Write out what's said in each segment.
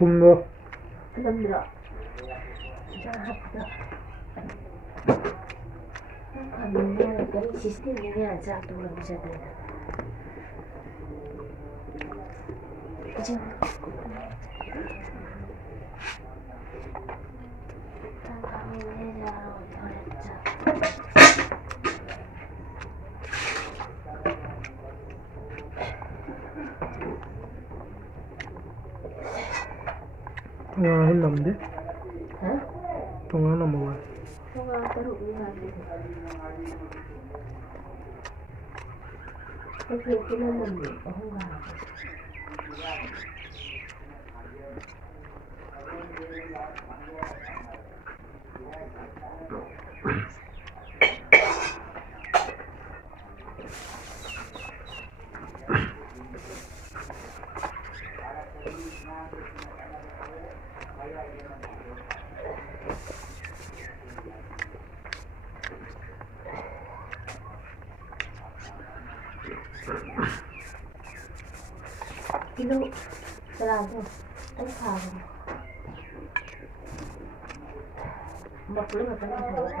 손목 손 들어. 자, 합니다. Kami dari sistem ini aja tuh nggak bisa beda. kami ini jarang belajar. 통화 했나본데? Hah? 통화 하나 먹어요. Sungai baru lagi. Tapi itu namun oh enggak. Dulu selalu engkau 45 tahun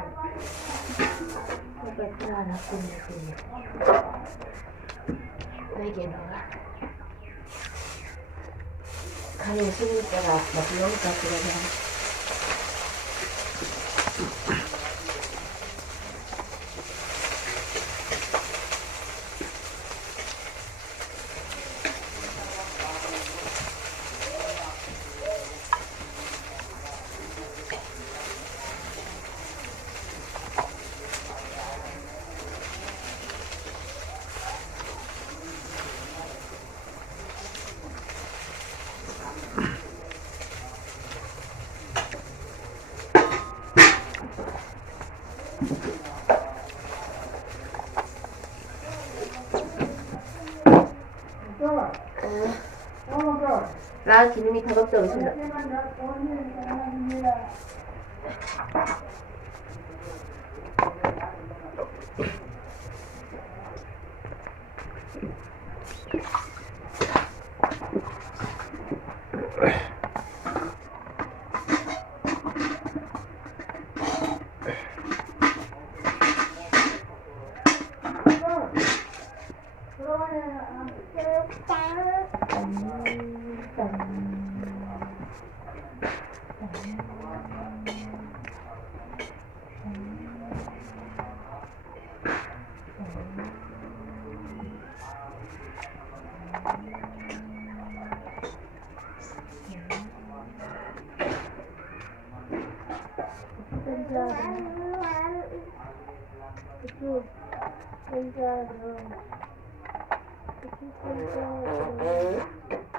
sampai terhadap ini bagian orang kalau sudah terhadap 45 tahun 나 기름이 가볍다고 생각. Itu